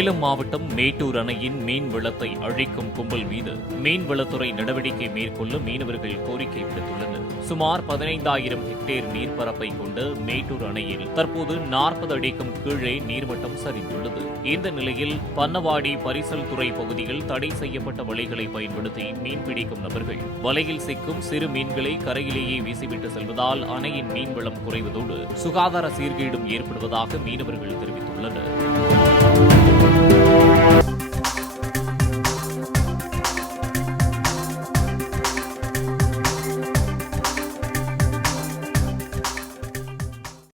சேலம் மாவட்டம் மேட்டூர் அணையின் மீன்வளத்தை அழிக்கும் கும்பல் மீது மீன்வளத்துறை நடவடிக்கை மேற்கொள்ள மீனவர்கள் கோரிக்கை விடுத்துள்ளனர். சுமார் 15,000 ஹெக்டேர் நீர்ப்பரப்பை கொண்ட மேட்டூர் அணையில் தற்போது 40 அடிக்கும் கீழே நீர்மட்டம் சரிந்துள்ளது. இந்த நிலையில் பன்னவாடி பரிசல் துறை பகுதியில் தடை செய்யப்பட்ட வலைகளை பயன்படுத்தி மீன்பிடிக்கும் நபர்கள் வலையில் சிக்கும் சிறு மீன்களை கரையிலேயே வீசிவிட்டு செல்வதால் அணையின் மீன்வளம் குறைவதோடு சுகாதார சீர்கேடும் ஏற்படுவதாக மீனவர்கள் தெரிவித்துள்ளனர்.